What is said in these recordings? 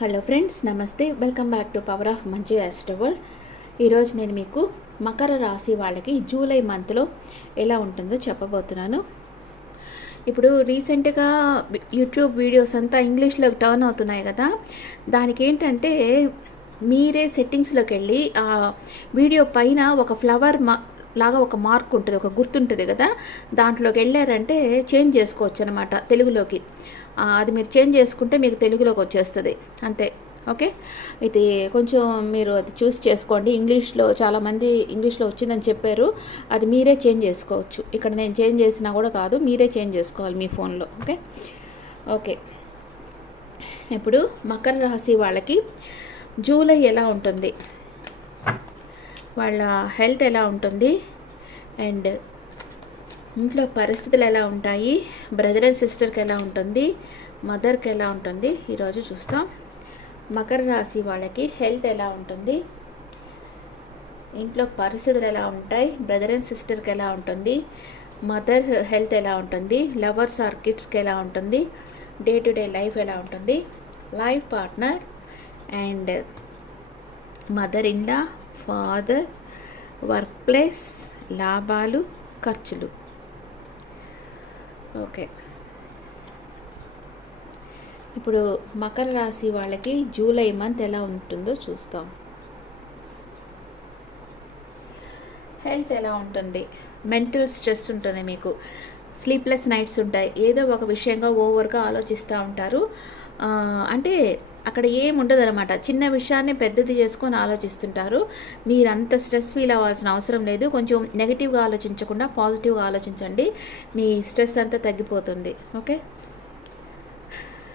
Hello friends నమస్తే. Welcome back to power of మంచి vegetable ఈరోజు నేను మీకు మకర రాశి వాళ్ళకి జూలై మంత్లో ఎలా ఉంటుందో చెప్పబోతున్నాను. ఇప్పుడు రీసెంట్గా యూట్యూబ్ వీడియోస్ అంతా ఇంగ్లీష్లో టర్న్ అవుతున్నాయి కదా. దానికి ఏంటంటే మీరే సెట్టింగ్స్లోకి వెళ్ళి ఆ వీడియో పైన ఒక ఫ్లవర్ మా లాగా ఒక మార్క్ ఉంటుంది ఒక గుర్తుంటుంది కదా? దాంట్లోకి వెళ్ళారంటే చేంజ్ చేసుకోవచ్చు అనమాట తెలుగులోకి అది మీరు చేంజ్ చేసుకుంటే మీకు తెలుగులోకి వచ్చేస్తుంది. అంతే. ఓకే? ఇది కొంచెం మీరు అది చూస్ చేసుకోండి. ఇంగ్లీష్లో చాలామంది ఇంగ్లీష్లో వచ్చిందని చెప్పారు. అది మీరే చేంజ్ చేసుకోవచ్చు. ఇక్కడ నేను చేంజ్ చేసినా కూడా కాదు మీరే చేంజ్ చేసుకోవాలి మీ ఫోన్లో. ఓకే? ఓకే. ఇప్పుడు మకర రాశి వాళ్ళకి జూలై ఎలా ఉంటుంది? వాళ్ళ హెల్త్ ఎలా ఉంటుంది అండ్ ఇంట్లో పరిస్థితులు ఎలా ఉంటాయి బ్రదర్ అండ్ సిస్టర్కి ఎలా ఉంటుంది మదర్కి ఎలా ఉంటుంది ఈరోజు చూస్తాం. మకర రాశి వాళ్ళకి హెల్త్ ఎలా ఉంటుంది ఇంట్లో పరిస్థితులు ఎలా ఉంటాయి బ్రదర్ అండ్ సిస్టర్కి ఎలా ఉంటుంది మదర్ హెల్త్ ఎలా ఉంటుంది లవర్స్ ఆర్ కిడ్స్కి ఎలా ఉంటుంది డే టు డే లైఫ్ ఎలా ఉంటుంది life partner and mother in law father work place లాభాలు ఖర్చులు. ఓకే. ఇప్పుడు మకర రాశి వాళ్ళకి జూలై మంత్ ఎలా ఉంటుందో చూస్తాం. హెల్త్ ఎలా ఉంటుంది? మెంటల్ స్ట్రెస్ ఉంటుంది మీకు. స్లీప్లెస్ నైట్స్ ఉంటాయి. ఏదో ఒక విషయంగా ఓవర్గా ఆలోచిస్తూ ఉంటారు. అంటే అక్కడ ఏం ఉండదు అనమాట చిన్న విషయాన్ని పెద్దది చేసుకొని ఆలోచిస్తుంటారు. మీరు అంత స్ట్రెస్ ఫీల్ అవ్వాల్సిన అవసరం లేదు. కొంచెం నెగిటివ్గా ఆలోచించకుండా పాజిటివ్గా ఆలోచించండి. మీ స్ట్రెస్ అంతా తగ్గిపోతుంది. ఓకే?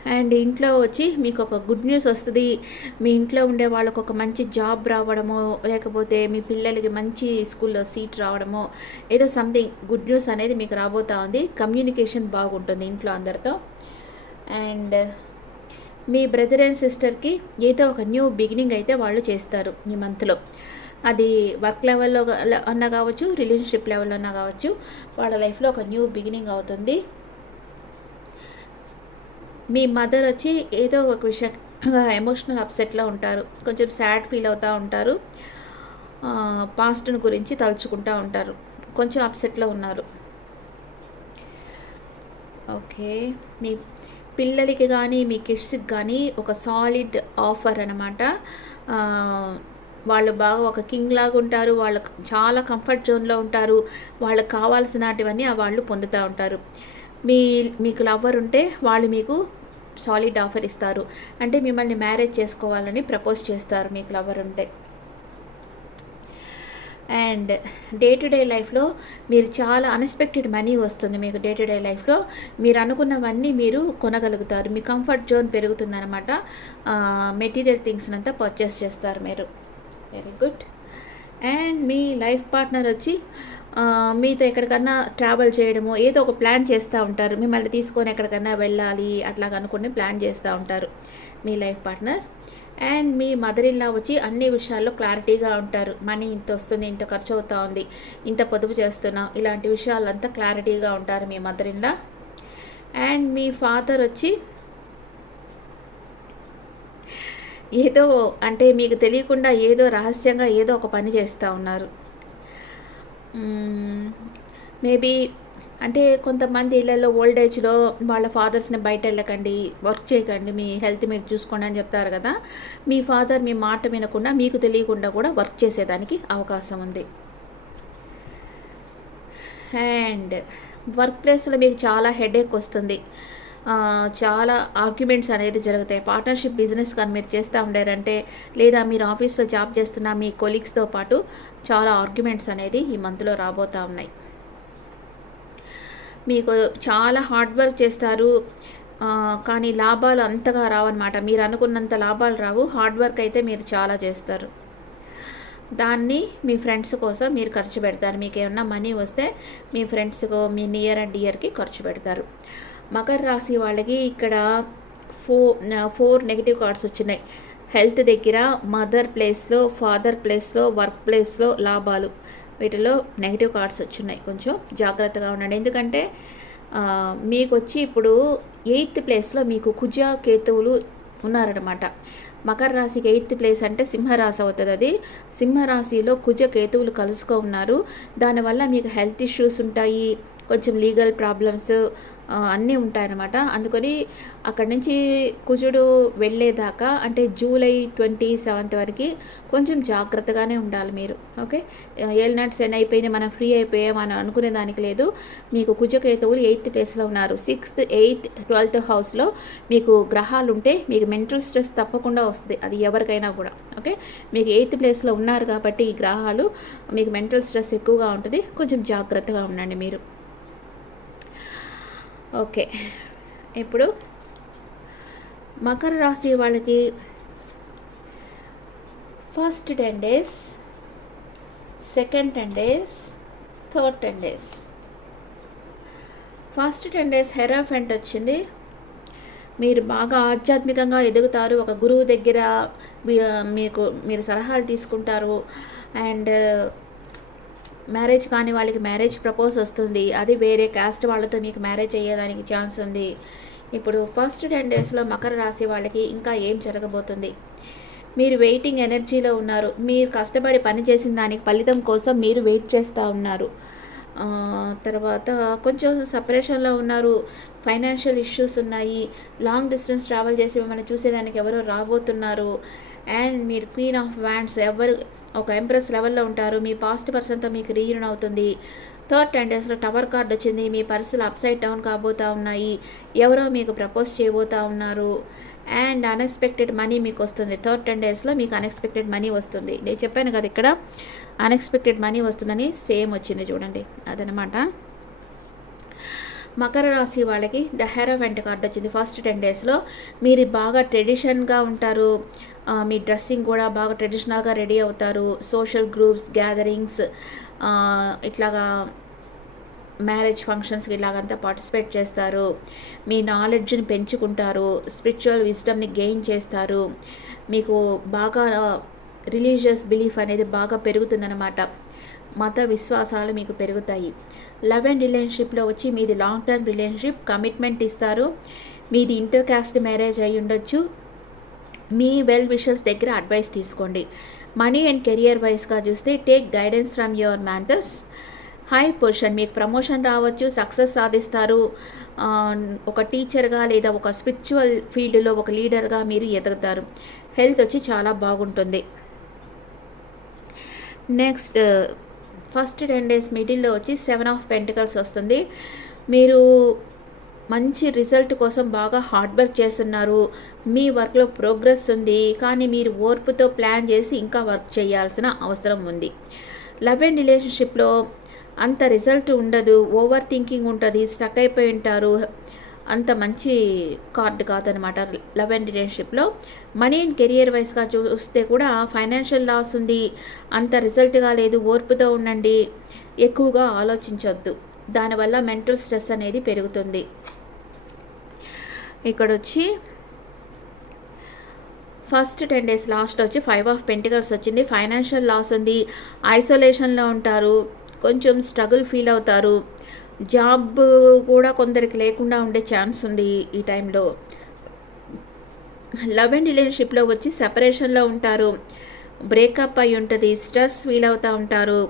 అండ్ ఇంట్లో వచ్చి మీకు ఒక గుడ్ న్యూస్ వస్తుంది. మీ ఇంట్లో ఉండే వాళ్ళకు ఒక మంచి జాబ్ రావడమో లేకపోతే మీ పిల్లలకి మంచి స్కూల్లో సీట్ రావడమో ఏదో సంథింగ్ గుడ్ న్యూస్ అనేది మీకు రాబోతా ఉంది. కమ్యూనికేషన్ బాగుంటుంది ఇంట్లో అందరితో. అండ్ మీ బ్రదర్ అండ్ సిస్టర్కి ఏదో ఒక న్యూ బిగినింగ్ అయితే వాళ్ళు చేస్తారు ఈ మంత్లో అది వర్క్ లెవెల్లో అన్నా కావచ్చు రిలేషన్షిప్ లెవెల్లో అన్నా కావచ్చు వాళ్ళ లైఫ్లో ఒక న్యూ బిగినింగ్ అవుతుంది. మీ మదర్ వచ్చి ఏదో ఒక విషయంగా ఎమోషనల్ అప్సెట్లో ఉంటారు. కొంచెం సాడ్ ఫీల్ అవుతూ ఉంటారు. పాస్ట్ను గురించి తలుచుకుంటూ ఉంటారు. కొంచెం అప్సెట్లో ఉన్నారు. ఓకే మీ పిల్లలకి కానీ మీ కిడ్స్కి కానీ ఒక సాలిడ్ ఆఫర్ అనమాట వాళ్ళు బాగా ఒక కింగ్ లాగా ఉంటారు. వాళ్ళు చాలా కంఫర్ట్ జోన్లో ఉంటారు. వాళ్ళకి కావాల్సినటివన్నీ ఆ వాళ్ళు పొందుతూ ఉంటారు. మీ మీకు లవ్వర్ ఉంటే వాళ్ళు మీకు సాలిడ్ ఆఫర్ ఇస్తారు. అంటే మిమ్మల్ని మ్యారేజ్ చేసుకోవాలని ప్రపోజ్ చేస్తారు మీకు లవ్వర్ ఉంటే. అండ్ డే టు డే లైఫ్లో మీరు చాలా అన్ఎక్స్పెక్టెడ్ మనీ వస్తుంది మీకు డే టు డే లైఫ్లో. మీరు అనుకున్నవన్నీ మీరు కొనగలుగుతారు. మీ కంఫర్ట్ జోన్ పెరుగుతుందన్నమాట. మెటీరియల్ థింగ్స్ అంతా పర్చేస్ చేస్తారు మీరు. Very good. అండ్ మీ లైఫ్ పార్ట్నర్ వచ్చి మీతో ఎక్కడికన్నా ట్రావెల్ చేయడము ఏదో ఒక ప్లాన్ చేస్తూ ఉంటారు. మిమ్మల్ని తీసుకొని ఎక్కడికన్నా వెళ్ళాలి అట్లా అనుకుని ప్లాన్ చేస్తూ ఉంటారు మీ లైఫ్ పార్ట్నర్. అండ్ మీ మదర్ ఇన్లా వచ్చి అన్ని విషయాల్లో క్లారిటీగా ఉంటారు. మనీ ఇంత వస్తుంది ఇంత ఖర్చు అవుతా ఉంది ఇంత పొదుపు చేస్తున్నాం ఇలాంటి విషయాలంతా క్లారిటీగా ఉంటారు మీ మదర్ ఇన్లా అండ్ మీ ఫాదర్ వచ్చి ఏదో అంటే మీకు తెలియకుండా ఏదో రహస్యంగా ఏదో ఒక పని చేస్తూ ఉన్నారు. మేబీ అంటే కొంతమంది ఇళ్ళలో ఓల్డ్ ఏజ్లో వాళ్ళ ఫాదర్స్ని బయట వెళ్ళకండి వర్క్ చేయకండి మీ హెల్త్ మీరు చూసుకోండి అని చెప్తారు కదా. మీ ఫాదర్ మీ మాట వినకుండా మీకు తెలియకుండా కూడా వర్క్ చేసేదానికి అవకాశం ఉంది. అండ్ వర్క్ ప్లేస్లో మీకు చాలా హెడేక్ వస్తుంది. చాలా ఆర్గ్యుమెంట్స్ అనేది జరుగుతాయి. పార్ట్నర్షిప్ బిజినెస్ కానీ మీరు చేస్తూ ఉండారంటే లేదా మీరు ఆఫీస్లో జాబ్ చేస్తున్న మీ కొలీగ్స్తో పాటు చాలా ఆర్గ్యుమెంట్స్ అనేది ఈ మంత్లో రాబోతూ ఉన్నాయి. మీకు చాలా హార్డ్ వర్క్ చేస్తారు. కానీ లాభాలు అంతగా రావన్నమాట. మీరు అనుకున్నంత లాభాలు రావు. హార్డ్ వర్క్ అయితే మీరు చాలా చేస్తారు. దాన్ని మీ ఫ్రెండ్స్ కోసం మీరు ఖర్చు పెడతారు. మీకు ఏమన్నా మనీ వస్తే మీ ఫ్రెండ్స్కు మీ నియర్ అండ్ డియర్కి ఖర్చు పెడతారు. మకర రాశి వాళ్ళకి ఇక్కడ ఫోర్ ఫోర్ నెగిటివ్ కార్డ్స్ వచ్చినాయి. హెల్త్ దగ్గర మదర్ ప్లేస్లో ఫాదర్ ప్లేస్లో వర్క్ ప్లేస్లో లాభాలు. వీటిలో నెగిటివ్ కార్డ్స్ వచ్చినాయి కొంచెం జాగ్రత్తగా ఉండండి. ఎందుకంటే మీకు వచ్చి ఇప్పుడు ఎయిత్ ప్లేస్లో మీకు కుజ కేతువులు ఉన్నారనమాట మకర రాశికి ఎయిత్ ప్లేస్ అంటే సింహరాశి అవుతుంది అది. సింహరాశిలో కుజ కేతువులు కలుసుకో ఉన్నారు. దానివల్ల మీకు హెల్త్ ఇష్యూస్ ఉంటాయి. కొంచెం లీగల్ ప్రాబ్లమ్స్ అన్నీ ఉంటాయన్నమాట. అందుకని అక్కడి నుంచి కుజుడు వెళ్ళేదాకా అంటే జూలై ట్వంటీ సెవెంత్ వరకు కొంచెం జాగ్రత్తగానే ఉండాలి మీరు. ఓకే? ఏళ్ళనాటి సెన్ అయిపోయింది మనం ఫ్రీ అయిపోయాం అని అనుకునే దానికి లేదు. మీకు కుజకేతువులు ఎయిత్ ప్లేస్లో ఉన్నారు. సిక్స్త్ ఎయిత్ ట్వెల్త్ హౌస్లో మీకు గ్రహాలు ఉంటే మీకు మెంటల్ స్ట్రెస్ తప్పకుండా వస్తుంది అది ఎవరికైనా కూడా. ఓకే? మీకు ఎయిత్ ప్లేస్లో ఉన్నారు కాబట్టి ఈ గ్రహాలు మీకు మెంటల్ స్ట్రెస్ ఎక్కువగా ఉంటుంది కొంచెం జాగ్రత్తగా ఉండండి మీరు. ఓకే. ఇప్పుడు మకర రాశి వాళ్ళకి first ten days second ten days third ten days first ten days hierophant వచ్చింది. మీరు బాగా ఆధ్యాత్మికంగా ఎదుగుతారు. ఒక గురువు దగ్గర మీకు మీరు సలహాలు తీసుకుంటారు. అండ్ మ్యారేజ్ కాని వాళ్ళకి మ్యారేజ్ ప్రపోజ్ వస్తుంది. అది వేరే క్యాస్ట్ వాళ్ళతో మీకు మ్యారేజ్ అయ్యేదానికి ఛాన్స్ ఉంది. ఇప్పుడు ఫస్ట్ టెన్ డేస్లో మకర రాశి వాళ్ళకి ఇంకా ఏం జరగబోతుంది? మీరు వెయిటింగ్ ఎనర్జీలో ఉన్నారు. మీరు కష్టపడి పని చేసిన దానికి ఫలితం కోసం మీరు వెయిట్ చేస్తూ ఉన్నారు. తర్వాత కొంచెం సపరేషన్లో ఉన్నారు. ఫైనాన్షియల్ ఇష్యూస్ ఉన్నాయి. లాంగ్ డిస్టెన్స్ ట్రావెల్ చేసి మిమ్మల్ని చూసేదానికి ఎవరో రాబోతున్నారు. అండ్ మీరు క్వీన్ ఆఫ్ వ్యాండ్స్ ఎవరు ఒక ఎంప్రెస్ లెవెల్లో ఉంటారు. మీ పాస్ట్ పర్సన్తో మీకు రీయూన్ అవుతుంది. థర్డ్ టెన్ డేస్లో టవర్ కార్డ్ వచ్చింది. మీ పర్సులు అప్సైడ్ డౌన్ కాబోతూ ఉన్నాయి. ఎవరో మీకు ప్రపోజ్ చేయబోతూ ఉన్నారు. అండ్ అన్ఎక్స్పెక్టెడ్ మనీ మీకు వస్తుంది థర్డ్ టెన్ డేస్లో మీకు అన్ఎక్స్పెక్టెడ్ మనీ వస్తుంది. నేను చెప్పాను కదా ఇక్కడ అన్ఎక్స్పెక్టెడ్ మనీ వస్తుందని సేమ్ వచ్చింది చూడండి. అదనమాట. మకర రాశి వాళ్ళకి ద హెరవెంట్ కార్డ్ వచ్చింది. ఫస్ట్ టెన్ డేస్లో మీరు బాగా ట్రెడిషన్గా ఉంటారు. మీ డ్రెస్సింగ్ కూడా బాగా ట్రెడిషనల్గా రెడీ అవుతారు. సోషల్ గ్రూప్స్ గ్యాదరింగ్స్ ఇట్లాగా మ్యారేజ్ ఫంక్షన్స్కి ఇలాగంతా పార్టిసిపేట్ చేస్తారు. మీ నాలెడ్జ్ని పెంచుకుంటారు. స్పిరిచువల్ విజ్డమ్ని గెయిన్ చేస్తారు. మీకు బాగా రిలీజియస్ బిలీఫ్ అనేది బాగా పెరుగుతుందన్నమాట. మత విశ్వాసాలు మీకు పెరుగుతాయి. లవ్ అండ్ రిలేషన్షిప్లో వచ్చి మీది లాంగ్ టర్మ్ రిలేషన్షిప్ కమిట్మెంట్ ఇస్తారు. మీది ఇంటర్ క్యాస్ట్ మ్యారేజ్ అయి ఉండొచ్చు. మీ వెల్ విషర్స్ దగ్గర అడ్వైస్ తీసుకోండి. మనీ అండ్ కెరియర్ వైస్గా చూస్తే take guidance from your mentors high position మీకు ప్రమోషన్ రావచ్చు సక్సెస్ సాధిస్తారు. ఒక టీచర్గా లేదా ఒక స్పిరిచువల్ ఫీల్డ్లో ఒక లీడర్గా మీరు ఎదుగుతారు. హెల్త్ వచ్చి చాలా బాగుంటుంది. నెక్స్ట్ ఫస్ట్ టెన్ డేస్ మిడిల్లో వచ్చి సెవెన్ ఆఫ్ పెంటికల్స్ వస్తుంది. మీరు మంచి రిజల్ట్ కోసం బాగా హార్డ్ వర్క్ చేస్తున్నారు. మీ వర్క్లో ప్రోగ్రెస్ ఉంది కానీ మీరు ఓర్పుతో ప్లాన్ చేసి ఇంకా వర్క్ చేయాల్సిన అవసరం ఉంది. లవ్ అండ్ రిలేషన్షిప్లో అంత రిజల్ట్ ఉండదు ఓవర్ థింకింగ్ ఉంటుంది స్టక్ అయిపోయి ఉంటారు. అంత మంచి కార్డ్ కాదనమాట లవ్ అండ్ రిలేషన్షిప్లో మనీ అండ్ కెరియర్ వైస్గా చూస్తే కూడా ఫైనాన్షియల్ లాస్ ఉంది అంత రిజల్ట్గా లేదు ఓర్పుతో ఉండండి ఎక్కువగా ఆలోచించొద్దు. దానివల్ల మెంటల్ స్ట్రెస్ అనేది పెరుగుతుంది. ఇక్కడ వచ్చి ఫస్ట్ టెన్ డేస్ లాస్ట్ వచ్చి ఫైవ్ ఆఫ్ పెంటికల్స్ వచ్చింది ఫైనాన్షియల్ లాస్ ఉంది ఐసోలేషన్లో ఉంటారు. కొంచెం స్ట్రగుల్ ఫీల్ అవుతారు. జాబ్ కూడా కొందరికి లేకుండా ఉండే ఛాన్స్ ఉంది ఈ టైంలో. లవ్ అండ్ రిలేషన్షిప్లో వచ్చి సెపరేషన్లో ఉంటారు. బ్రేకప్ అయి ఉంటుంది స్ట్రెస్ ఫీల్ అవుతూ ఉంటారు.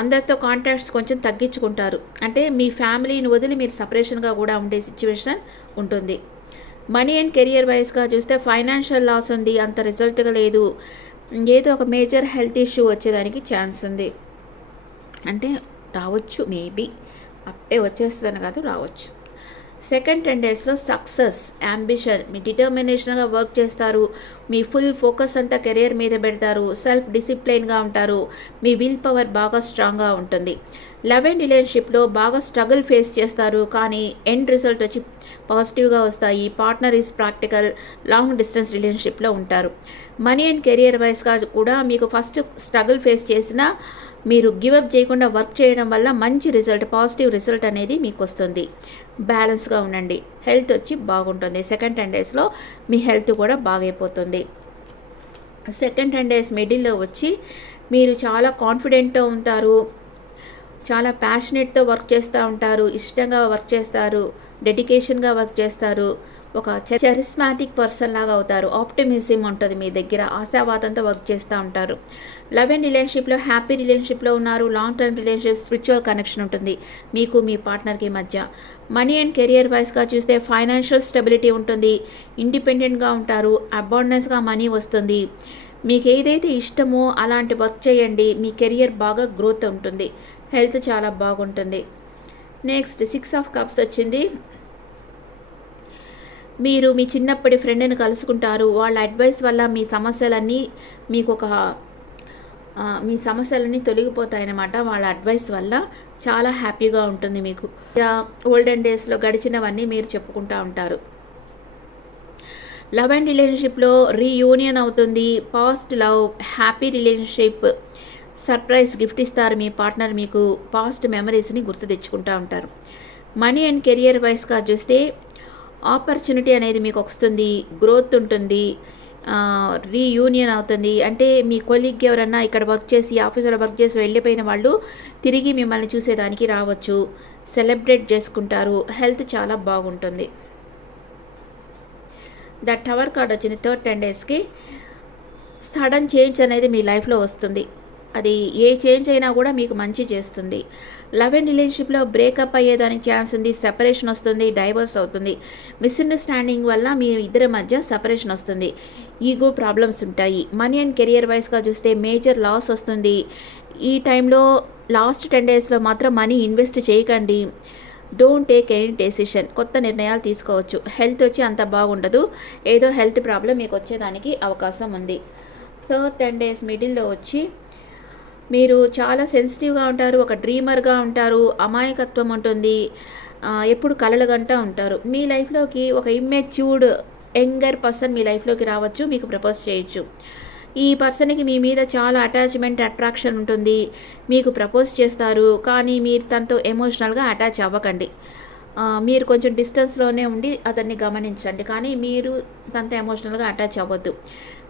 అందరితో కాంటాక్ట్స్ కొంచెం తగ్గించుకుంటారు. అంటే మీ ఫ్యామిలీని వదిలి మీరు సపరేషన్గా కూడా ఉండే సిచ్యువేషన్ ఉంటుంది. మనీ అండ్ కెరియర్ వైస్గా చూస్తే ఫైనాన్షియల్ లాస్ ఉంది అంత రిజల్ట్గా లేదు. ఏదో ఒక మేజర్ హెల్త్ ఇష్యూ వచ్చేదానికి ఛాన్స్ ఉంది. అంటే రావచ్చు మేబీ అప్పుడే వచ్చేస్తుందని కాదు రావచ్చు. సెకండ్ టెన్ డేస్లో సక్సెస్ అంబిషన్. మీ డిటర్మినేషన్గా వర్క్ చేస్తారు. మీ ఫుల్ ఫోకస్ అంతా కెరియర్ మీద పెడతారు. సెల్ఫ్ డిసిప్లైన్గా ఉంటారు. మీ విల్ పవర్ బాగా స్ట్రాంగ్గా ఉంటుంది. లవ్ అండ్ రిలేషన్షిప్లో బాగా స్ట్రగుల్ ఫేస్ చేస్తారు. కానీ ఎండ్ రిజల్ట్ వచ్చి పాజిటివ్గా వస్తాయి. Partner is practical. Long distance రిలేషన్షిప్లో ఉంటారు. మనీ అండ్ కెరియర్ వైస్గా కూడా మీకు ఫస్ట్ స్ట్రగుల్ ఫేస్ చేసిన మీరు గివప్ చేయకుండా వర్క్ చేయడం వల్ల మంచి రిజల్ట్ పాజిటివ్ రిజల్ట్ అనేది మీకు వస్తుంది. బ్యాలెన్స్గా ఉండండి. హెల్త్ వచ్చి బాగుంటుంది. సెకండ్ టెన్ డేస్లో మీ హెల్త్ కూడా బాగైపోతుంది. సెకండ్ టెన్ డేస్ మిడిల్లో వచ్చి మీరు చాలా కాన్ఫిడెంట్తో ఉంటారు. చాలా ప్యాషనెట్తో వర్క్ చేస్తూ ఉంటారు. ఇష్టంగా వర్క్ చేస్తారు. డెడికేషన్గా వర్క్ చేస్తారు. ఒక చరిస్మాటిక్ పర్సన్ లాగా అవుతారు. ఆప్టిమిజం ఉంటుంది మీ దగ్గర. ఆశావాదంతో వర్క్ చేస్తూ ఉంటారు. లవ్ అండ్ రిలేషన్షిప్లో హ్యాపీ రిలేషన్షిప్లో ఉన్నారు. Long term relationship spiritual connection ఉంటుంది. మీకు మీ పార్ట్నర్కి మధ్య. మనీ అండ్ కెరియర్ వైస్గా చూస్తే ఫైనాన్షియల్ స్టెబిలిటీ ఉంటుంది. ఇండిపెండెంట్గా ఉంటారు. అబాండెన్స్గా మనీ వస్తుంది. మీకు ఏదైతే ఇష్టమో అలాంటి వర్క్ చేయండి. మీ కెరియర్ బాగా గ్రోత్ ఉంటుంది. హెల్త్ చాలా బాగుంటుంది. నెక్స్ట్ సిక్స్ ఆఫ్ కప్స్ వచ్చింది. మీరు మీ చిన్నప్పటి ఫ్రెండ్ని కలుసుకుంటారు. వాళ్ళ అడ్వైస్ వల్ల మీ సమస్యలన్నీ మీకు ఒక మీ సమస్యలన్నీ తొలగిపోతాయన్నమాట. వాళ్ళ అడ్వైస్ వల్ల చాలా హ్యాపీగా ఉంటుంది మీకు. ఓల్డెన్ డేస్లో గడిచినవన్నీ మీరు చెప్పుకుంటూ ఉంటారు. లవ్ అండ్ రిలేషన్షిప్లో రీయూనియన్ అవుతుంది. Past love happy relationship surprise gift ఇస్తారు మీ పార్ట్నర్ మీకు. పాస్ట్ మెమరీస్ని గుర్తు తెచ్చుకుంటూ ఉంటారు. మనీ అండ్ కెరియర్ వైస్గా చూస్తే ఆపర్చునిటీ అనేది మీకు వస్తుంది గ్రోత్ ఉంటుంది రీయూనియన్ అవుతుంది. అంటే మీ కొలీగ్ ఎవరన్నా ఇక్కడ వర్క్ చేసి ఆఫీసులో వర్క్ చేసి వెళ్ళిపోయిన వాళ్ళు తిరిగి మిమ్మల్ని చూసేదానికి రావచ్చు. సెలబ్రేట్ చేసుకుంటారు. హెల్త్ చాలా బాగుంటుంది. ద టవర్ కార్డ్ వచ్చింది థర్డ్ టెన్ డేస్కి సడన్ చేంజ్ అనేది మీ లైఫ్లో వస్తుంది. అది ఏ చేంజ్ అయినా కూడా మీకు మంచి చేస్తుంది. లవ్ అండ్ రిలేషన్షిప్లో బ్రేకప్ అయ్యేదానికి ఛాన్స్ ఉంది సెపరేషన్ వస్తుంది డైవర్స్ అవుతుంది. మిస్అండర్స్టాండింగ్ వల్ల మీ ఇద్దరి మధ్య సెపరేషన్ వస్తుంది. ఈగో ప్రాబ్లమ్స్ ఉంటాయి. మనీ అండ్ కెరియర్ వైస్గా చూస్తే మేజర్ లాస్ వస్తుంది. ఈ టైంలో లాస్ట్ టెన్ డేస్లో మాత్రం మనీ ఇన్వెస్ట్ చేయకండి. Don't take any decision. కొత్త నిర్ణయాలు తీసుకోవచ్చు. హెల్త్ వచ్చి అంత బాగుండదు. ఏదో హెల్త్ ప్రాబ్లం మీకు వచ్చేదానికి అవకాశం ఉంది. థర్డ్ టెన్ డేస్ మిడిల్లో వచ్చి మీరు చాలా సెన్సిటివ్గా ఉంటారు ఒక డ్రీమర్గా ఉంటారు అమాయకత్వం ఉంటుంది ఎప్పుడు ఎప్పుడు కలలుగంటూ ఉంటారు. మీ లైఫ్లోకి ఒక ఇమ్మెచ్యూర్డ్ యంగర్ పర్సన్ మీ లైఫ్లోకి రావచ్చు మీకు ప్రపోజ్ చేయొచ్చు. ఈ పర్సన్కి మీ మీద చాలా అటాచ్మెంట్ అట్రాక్షన్ ఉంటుంది. మీకు ప్రపోజ్ చేస్తారు కానీ మీరు తనతో ఎమోషనల్గా అటాచ్ అవ్వకండి. మీరు కొంచెం డిస్టెన్స్లోనే ఉండి అతన్ని గమనించండి. కానీ మీరు తనతో ఎమోషనల్గా అటాచ్ అవ్వద్దు.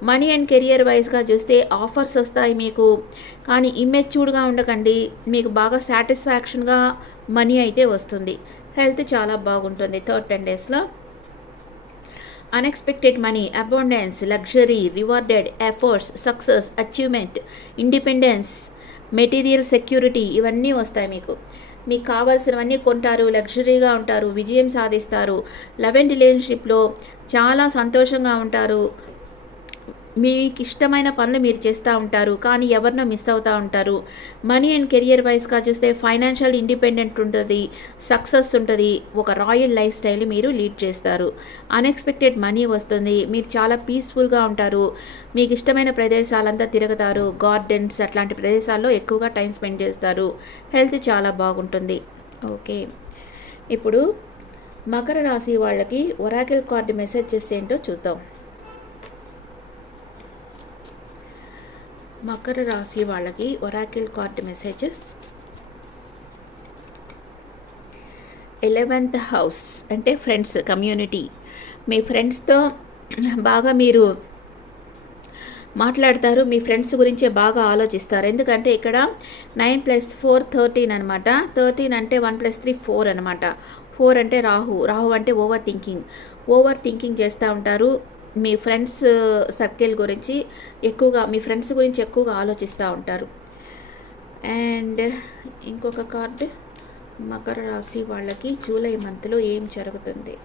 మనీ అండ్ కెరియర్ వైజ్గా చూస్తే ఆఫర్స్ వస్తాయి మీకు. కానీ ఇమ్మెచ్యూర్డ్గా ఉండకండి. మీకు బాగా సాటిస్ఫాక్షన్గా మనీ అయితే వస్తుంది. హెల్త్ చాలా బాగుంటుంది. థర్డ్ టెన్ డేస్లో unexpected money abundance luxury rewarded efforts success achievement independence material security ఇవన్నీ వస్తాయి మీకు. మీకు కావాల్సినవన్నీ కొంటారు లగ్జరీగా ఉంటారు విజయం సాధిస్తారు. లవ్ అండ్ రిలేషన్షిప్లో చాలా సంతోషంగా ఉంటారు. మీకు ఇష్టమైన పనులు మీరు చేస్తూ ఉంటారు కానీ ఎవరినో మిస్ అవుతూ ఉంటారు. మనీ అండ్ కెరియర్ వైస్గా చూస్తే ఫైనాన్షియల్ ఇండిపెండెంట్ ఉంటుంది సక్సెస్ ఉంటుంది ఒక రాయల్ లైఫ్ స్టైల్ మీరు లీడ్ చేస్తారు. అన్ఎక్స్పెక్టెడ్ మనీ వస్తుంది మీరు చాలా పీస్ఫుల్గా ఉంటారు మీకు ఇష్టమైన ప్రదేశాలంతా తిరుగుతారు గార్డెన్స్ అట్లాంటి ప్రదేశాల్లో ఎక్కువగా టైం స్పెండ్ చేస్తారు హెల్త్ చాలా బాగుంటుంది. ఓకే. ఇప్పుడు మకర రాశి వాళ్ళకి ఒరాకిల్ కార్డు మెసేజెస్ ఏంటో చూద్దాం. మకర రాశి వాళ్ళకి oracle card messages. Eleventh house అంటే ఫ్రెండ్స్ కమ్యూనిటీ. మీ ఫ్రెండ్స్తో బాగా మీరు మాట్లాడతారు మీ ఫ్రెండ్స్ గురించే బాగా ఆలోచిస్తారు. ఎందుకంటే ఇక్కడ నైన్ ప్లస్ ఫోర్ థర్టీన్ అనమాట థర్టీన్ అంటే వన్ ప్లస్ త్రీ ఫోర్ అనమాట ఫోర్ అంటే రాహు. రాహు అంటే ఓవర్ థింకింగ్. ఓవర్ థింకింగ్ చేస్తూ ఉంటారు. మీ ఫ్రెండ్స్ సర్కిల్ గురించి ఎక్కువగా మీ ఫ్రెండ్స్ గురించి ఎక్కువగా ఆలోచిస్తూ ఉంటారు. అండ్ ఇంకొక కార్డు మకర రాశి వాళ్ళకి జూలై మంత్లో ఏం జరుగుతుంది?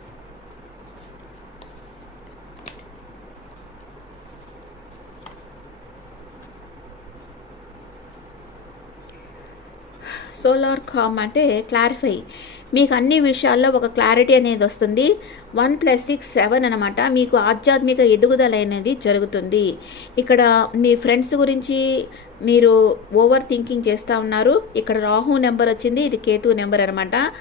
సోలార్ కామ్ అంటే క్లారిఫై. మీకు అన్ని విషయాల్లో ఒక క్లారిటీ అనేది వస్తుంది. వన్ ప్లస్ సిక్స్ సెవెన్ అనమాట మీకు ఆధ్యాత్మిక ఎదుగుదల అనేది జరుగుతుంది. ఇక్కడ మీ ఫ్రెండ్స్ గురించి మీరు ఓవర్ థింకింగ్ చేస్తూ ఉన్నారు. ఇక్కడ రాహు నెంబర్ వచ్చింది. ఇది కేతు నెంబర్ అనమాట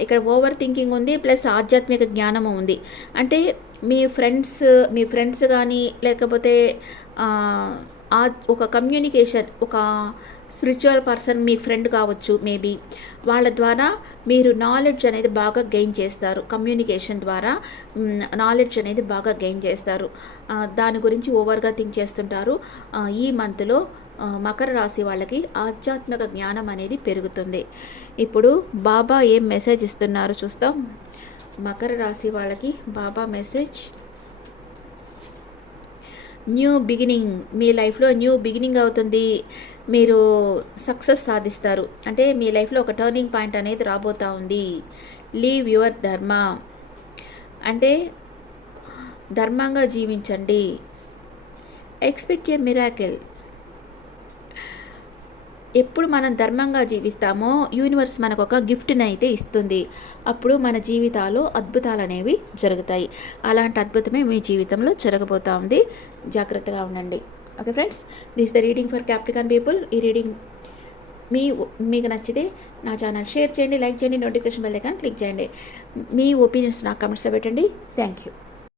ఇక్కడ ఓవర్ థింకింగ్ ఉంది. ప్లస్ ఆధ్యాత్మిక జ్ఞానము ఉంది. అంటే మీ ఫ్రెండ్స్ మీ ఫ్రెండ్స్ కానీ లేకపోతే ఆ- ఒక కమ్యూనికేషన్ ఒక స్పిరిచువల్ పర్సన్ మీ ఫ్రెండ్ కావచ్చు మేబీ వాళ్ళ ద్వారా మీరు నాలెడ్జ్ అనేది బాగా గెయిన్ చేస్తారు. కమ్యూనికేషన్ ద్వారా నాలెడ్జ్ అనేది బాగా గెయిన్ చేస్తారు. దాని గురించి ఓవర్గా థింక్ చేస్తుంటారు. ఈ మంత్లో మకర రాశి వాళ్ళకి ఆధ్యాత్మిక జ్ఞానం అనేది పెరుగుతుంది. ఇప్పుడు బాబా ఏం మెసేజ్ ఇస్తున్నారు చూస్తాం. మకర రాశి వాళ్ళకి బాబా మెసేజ్ న్యూ బిగినింగ్ మీ లైఫ్లో న్యూ బిగినింగ్ అవుతుంది. మీరు సక్సెస్ సాధిస్తారు. అంటే మీ లైఫ్లో ఒక టర్నింగ్ పాయింట్ అనేది రాబోతా ఉంది. లీవ్ యువర్ ధర్మ అంటే ధర్మంగా జీవించండి. ఎక్స్పెక్ట్ ఏ మిరాకిల్ ఎప్పుడు మనం ధర్మంగా జీవిస్తామో యూనివర్స్ మనకు ఒక గిఫ్ట్ని అయితే ఇస్తుంది. అప్పుడు మన జీవితాలు అద్భుతాలు అనేవి జరుగుతాయి. అలాంటి అద్భుతమే మీ జీవితంలో జరగబోతా ఉంది. జాగ్రత్తగా ఉండండి. Okay friends this the reading for capricorn people ఈ రీడింగ్ మీ మీకు నచ్చితే నా ఛానల్ షేర్ చేయండి లైక్ చేయండి నోటిఫికేషన్ బెల్ ఐకాన్ క్లిక్ చేయండి. మీ ఒపీనియన్స్ నాకు కమెంట్స్లో పెట్టండి. Thank you